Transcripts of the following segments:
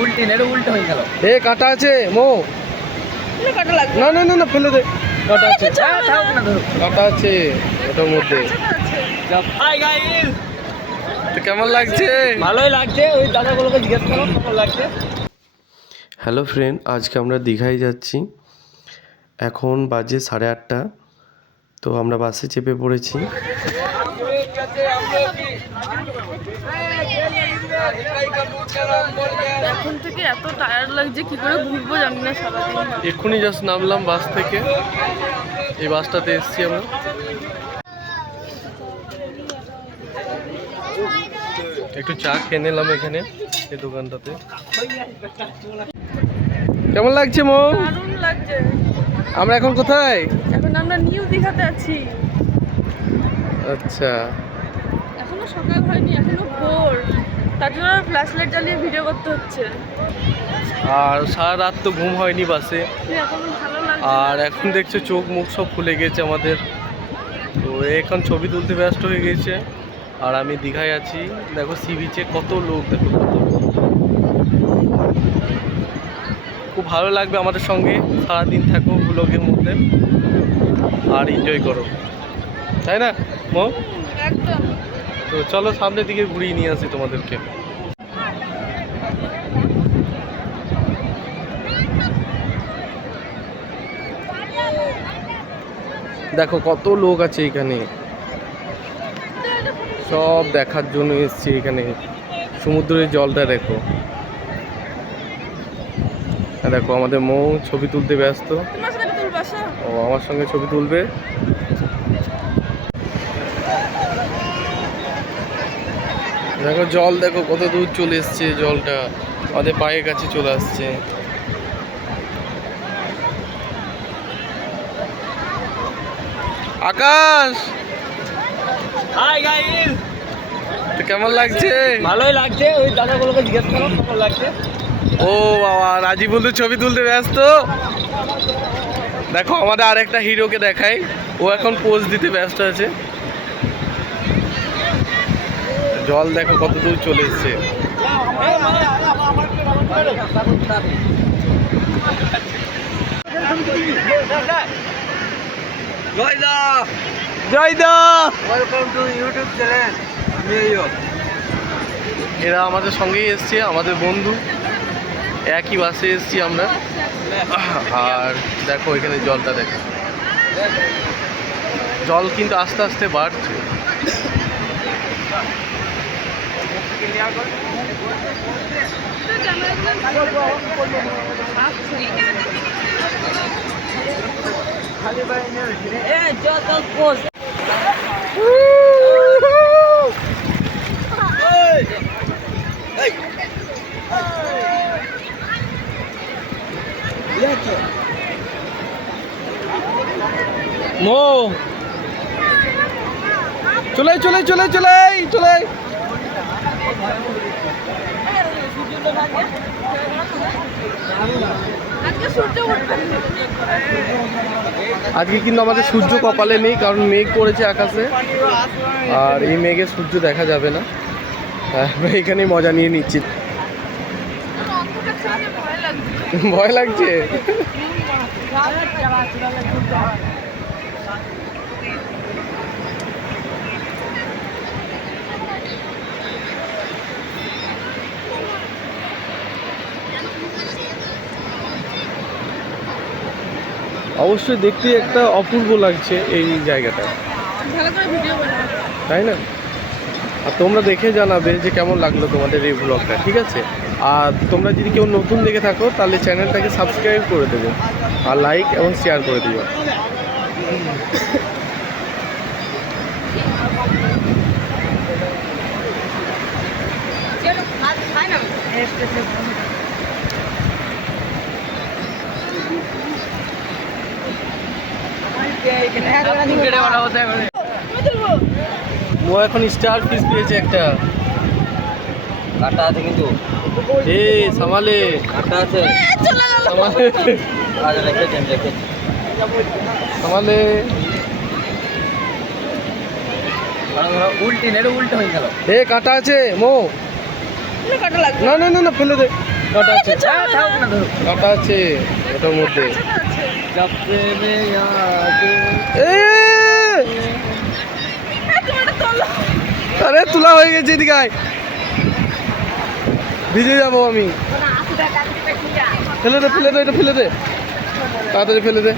উল্টে নেড়ে উল্টে হয়ে গেল। এ কাটা আছে মো, না না না না ফেলে দে, কাটা আছে, কাটা আছে ওটার মধ্যে। তো কেমন লাগছে? ভালোই লাগছে, ওই দাদাগুলোকে জিজ্ঞেস করো কেমন লাগছে। হ্যালো ফ্রেন্ড, আজকে আমরা দীঘায় যাচ্ছি। এখন বাজে 8:30। তো আমরা বাসে চেপে পড়েছি। এখন থেকে এত টায়ার্ড লাগছে, কি করে ঘুরবো জানি না সারাদিন। এক্ষুনি জাস্ট নামলাম বাস থেকে, এই বাসটাতে এসছি আমরা। একটু চা খেয়ে নিলাম এখানে এই দোকানটাতে। কেমন লাগছে মো? দারুণ লাগছে। আমরা এখন কোথায়? এখন আমরা নিউ দীঘাতে আছি। আচ্ছা, এখনো সকাল হয়নি, এখনো ভোর, তার জন্য ফ্ল্যাশ লাইট জ্বালিয়ে ভিডিও করতে হচ্ছে। আর সারা রাত তো ঘুম হয়নি বাসে, এখনো ভালো লাগছে। আর এখন দেখছো চোখ মুখ সব ফুলে গেছে আমাদের। তো এখন ছবি তুলতে ব্যস্ত হয়ে গেছে। আর আমি দীঘায় আছি, দেখো সি বিচে কত লোক, দেখো কত। খুব ভালো লাগবে আমাদের সঙ্গে সারাদিন থাকো ব্লগের মধ্যে আর এনজয় করো, তাই না মো? একদম। তো চলো সামনের দিকে ঘুরিয়ে নিয়ে আসি তোমাদেরকে। দেখো কত লোক আছে এখানে, সব দেখার জন্য এসছি এখানে। সমুদ্রের জলটা দেখো। দেখো আমাদের মৌ ছবি তুলতে ব্যস্ত। তোমার সাথে তুলবা? ও আমার সঙ্গে ছবি তুলবে। দেখো জল, দেখো কত দূর চলে এসছে জলটা, আমাদের পায়ের কাছে চলে আসছে। আকাশ, হাই গাইস, তো কেমন লাগছে? ভালোই লাগছে, ওই দাদাগুলোকে জিজ্ঞেস করো কেমন লাগছে। ও বাবা, রাজীব বন্ধু ছবি তুলতে ব্যস্ত। দেখো আমাদের আরেকটা হিরোকে দেখাই, ও এখন পোজ দিতে ব্যস্ত আছে। জল দেখো কত দূর চলে এসছে। জয়দা, জয়দা, welcome to YouTube channel new. এরা আমাদের সঙ্গেই এসছে, আমাদের বন্ধু, একই বাসে এসছি আমরা। আর দেখো এখানে জলটা দেখো, জল কিন্তু আস্তে আস্তে বাড়ছে। মো চলে চলে চলে চলে চলে। আজকে কিন্তু আমাদের সূর্য কপালে নেই, কারণ মেঘ করেছে আকাশে, আর এই মেঘে সূর্য দেখা যাবে না। আমরা এখানেই মজা নিয়ে নিচ্ছি। ভয় লাগছে। অবশ্যই দেখতে একটা অপূর্ব লাগছে এই জায়গাটা, তাই না? আর তোমরা দেখে জানাবে যে কেমন লাগলো তোমাদের এই ব্লগটা, ঠিক আছে? আর তোমরা যদি কেউ নতুন দেখে থাকো তাহলে চ্যানেলটাকে সাবস্ক্রাইব করে দেবে, আর লাইক এবং শেয়ার করে দিও। ও এখন স্টার ফিশ পেয়েছে একটা। কাটা আছে কিন্তু, এ সামালে, কাটা আছে, সামালে, আজ রেখেছেন সামালে। উল্টে নেড়ে উল্টে হয়ে গেল। এ কাটা আছে মো, না কাটা লাগবে না না না না ফেলে দে, কাটা আছে, থাক না ধরো কাটা আছে ওটার মধ্যে। जब से मैं याद এ আরে তুলা হয়ে গেছে, এদিকে আয়, ভিজে যাবো আমি। ফেলে দে ফেলে দে, এটা ফেলে দে, তাড়াতাড়ি ফেলে দে।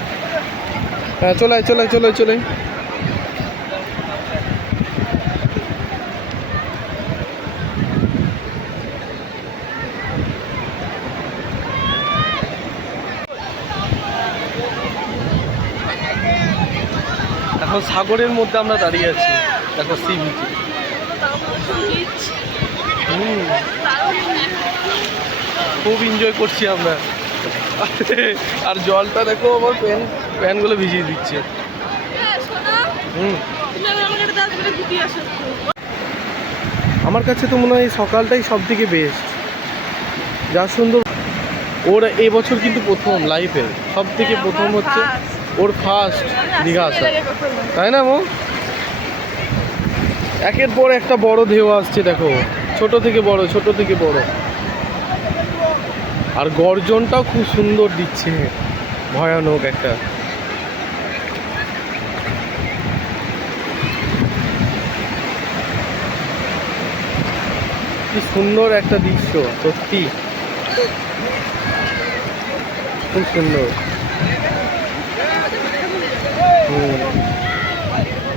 হ্যাঁ চলে আয় চলে আয় চলে আয় চলে আয়। এখন সাগরের মধ্যে আমরা দাঁড়িয়ে আছি, দেখো সি বিচে। খুব এনজয় করছি আমরা। আর জলটা দেখো আমার প্যানগুলো ভিজিয়ে দিচ্ছে। আমার কাছে তো মনে হয় এই সকালটাই সব থেকে বেস্ট, যা সুন্দর। ওর এই বছর কিন্তু প্রথম লাইফে সব থেকে প্রথম হচ্ছে ওর ফার্স্ট দীঘা আসা, তাই না মো? একের পর একটা বড় ঢেউ আসছে দেখো, ছোট থেকে বড় ছোট থেকে বড়। আর গর্জনটাও খুব সুন্দর দিচ্ছে, ভয়ানক একটা। কি সুন্দর একটা দৃশ্য, সত্যি খুব সুন্দর।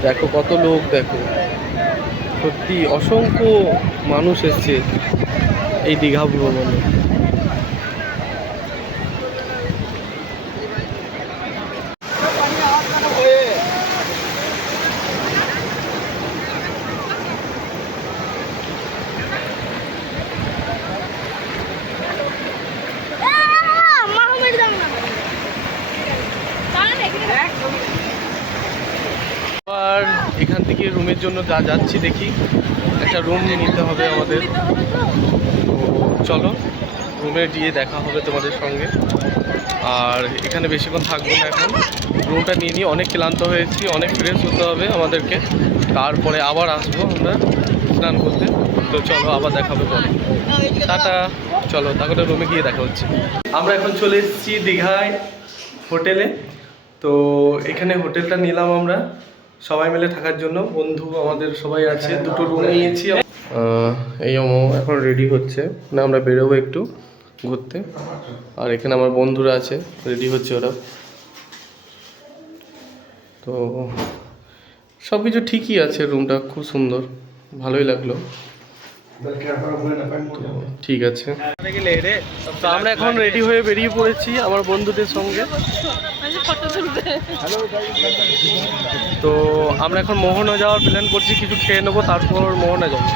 দেখো কত লোক, দেখো সত্যি অসংখ্য মানুষ এসছে এই দীঘা ভ্রমণে। আর এখান থেকে রুমের জন্য যাচ্ছি, দেখি একটা রুম নিতে হবে আমাদের। তো চলো রুমে গিয়ে দেখা হবে তোমাদের সঙ্গে। আর এখানে বেশিক্ষণ থাকবো না, এখন রুমটা নিয়ে নিয়ে অনেক ক্লান্ত হয়েছি, অনেক ফ্রেশ হতে হবে আমাদেরকে, তারপরে আবার আসবো আমরা স্নান করতে। তো চলো আবার দেখা হবে পরে, টাটা। চলো তাহলে রুমে গিয়ে দেখা হচ্ছে। আমরা এখন চলে এসেছি দীঘায় হোটেলে। তো এখানে হোটেলটা নিলাম আমরা সবাই মিলে থাকার জন্য, বন্ধু আমাদের সবাই আছে, দুটো রুম নিয়েছি। এই এখন রেডি হচ্ছে না, আমরা বেরোবো একটু ঘুরতে। আর এখানে আমার বন্ধুরা আছে, রেডি হচ্ছে ওরা। তো সব কিছু ঠিকই আছে, রুমটা খুব সুন্দর, ভালোই লাগলো। ঠিক আছে, তো আমরা এখন রেডি হয়ে বেরিয়ে পড়েছি আমার বন্ধুদের সঙ্গে। তো আমরা এখন মোহনা যাওয়ার প্ল্যান করছি, কিছু খেয়ে নেবো তারপর মোহনা যাবো।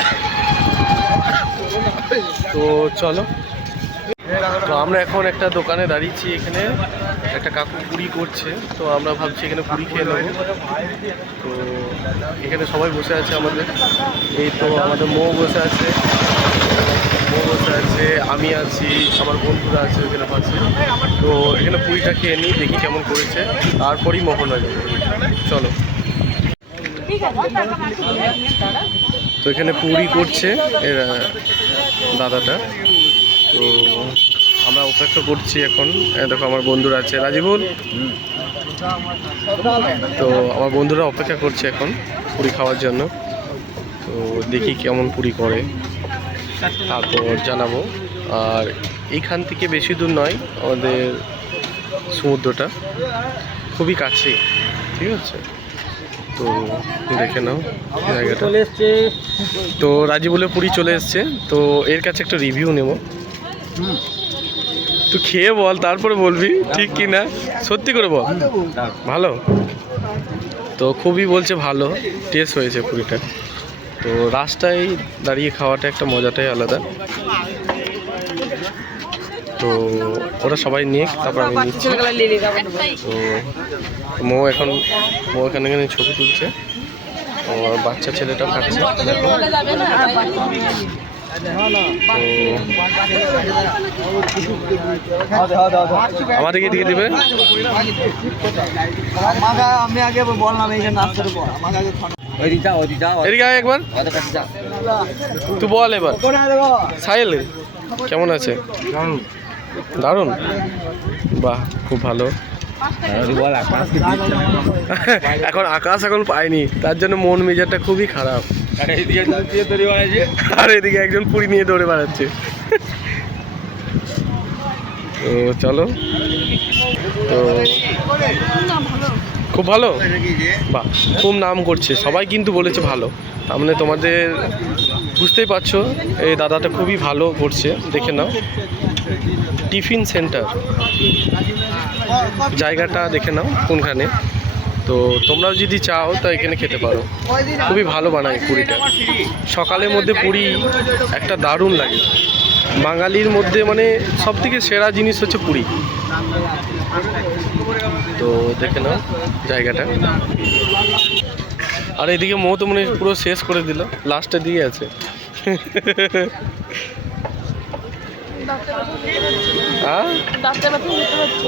তো চলো, তো আমরা এখন একটা দোকানে দাঁড়িয়েছি, এখানে একটা কাকু পুরি করছে, তো আমরা ভাবছি এখানে পুরি খেয়ে নেবো। তো এখানে সবাই বসে আছে আমাদের, এই তো আমাদের মৌ বসে আছে, আমি আছি, আমার বন্ধুরা আছে ওখানে পাশে। তো এখানে পুরিটা খেয়ে নিই, দেখি কেমন করেছে, তারপরই মোহনা যাবো। চলো, তো এখানে পুরি করছে এরা দাদাটা, তো আমরা অপেক্ষা করছি এখন। দেখো আমার বন্ধুরা আছে, রাজীবুল। তো আমার বন্ধুরা অপেক্ষা করছে এখন পুরি খাওয়ার জন্য। তো দেখি কেমন পুরি করে, তারপর জানাবো। আর এইখান থেকে বেশি দূর নয় আমাদের সমুদ্রটা, খুবই কাছে, ঠিক আছে। তো দেখে নাও জায়গাটা। তো রাজীবুলের পুরি চলে এসছে, তো এর কাছে একটা রিভিউ নেব। তুই খেয়ে বল, তারপরে বলবি ঠিক কি না, সত্যি করে বল। ভালো তো, খুবই বলছে ভালো টেস্ট হয়েছে পুরিটা। তো রাস্তায় দাঁড়িয়ে খাওয়াটা একটা মজাটাই আলাদা। তো ওরা সবাই নিয়ে তারপর আমি নিচ্ছি। তো মৌ এখানে ছবি তুলছে, বাচ্চা ছেলেটা খাচ্ছে। আমাদেরকে এদিকে দিবে। আমি আগে বললাম এইখানে নাচতে, এদিকে আয় একবার। তুই বল এবার সাহেল কেমন আছে? দারুণ, বাহ খুব ভালো। এখন আকাশ এখন পাইনি, তার জন্য মন মেজাজটা খুবই খারাপ। আর এদিকে একজন পুরি নিয়ে দৌড়ে বেড়াচ্ছে। তো চলো, তো খুব ভালো, বাহ খুব নাম করছে সবাই, কিন্তু বলেছে ভালো। তার মানে তোমাদের বুঝতেই পারছো এই দাদাটা খুবই ভালো করছে। দেখে নাও, টিফিন সেন্টার জায়গাটা দেখে নাও কোনখানে। তো তোমরাও যদি চাও তা এখানে খেতে পারো, খুবই ভালো বানায় পুরিটা। সকালের মধ্যে পুরি একটা দারুণ লাগে, বাঙালির মধ্যে মানে সব থেকে সেরা জিনিস হচ্ছে পুরি। তো দেখে নাও জায়গাটা। আর এদিকে মৌ তো মানে পুরো শেষ করে দিল, লাস্টের দিকে আছে।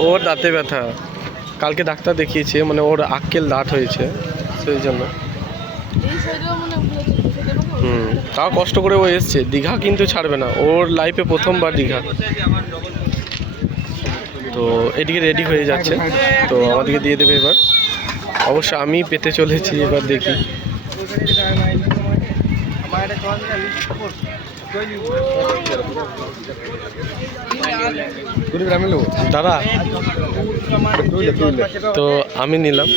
ওর দাঁতে ব্যথা, কালকে ডাক্তার দেখিয়েছে, মানে ওর আক্কেল দাঁত হয়েছে সেই জন্য। তাও কষ্ট করে ও এসছে, দীঘা কিন্তু ছাড়বে না, ওর লাইফে প্রথমবার দীঘা। তো এদিকে রেডি হয়ে যাচ্ছে, তো আমাদেরকে দিয়ে দেবে এবার। অবশ্য আমি পেতে চলেছি, এবার দেখি। দাদা তো আমি নিলাম,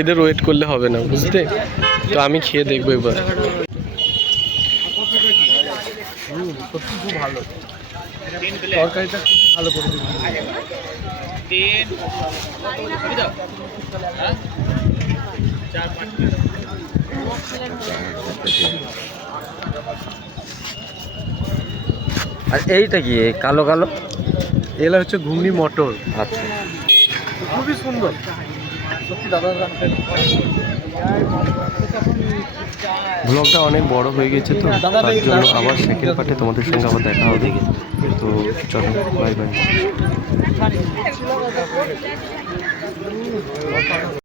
এদের ওয়েট করলে হবে না বুঝতে, তো আমি খেয়ে দেখবো এবার। সত্যি খুব ভালো, তরকারিটা খুব ভালো করে আর এইটা কি কালো কালো, এগুলো হচ্ছে ঘুগনি মটর। আচ্ছা, খুবই সুন্দর সত্যি দাদার। ব্লগটা অনেক বড় হয়ে গেছে, তো তার জন্য আবার সেকেন্ড পার্টে তোমাদের সঙ্গে আবার দেখা হবে। তো চলো, বাই বাই।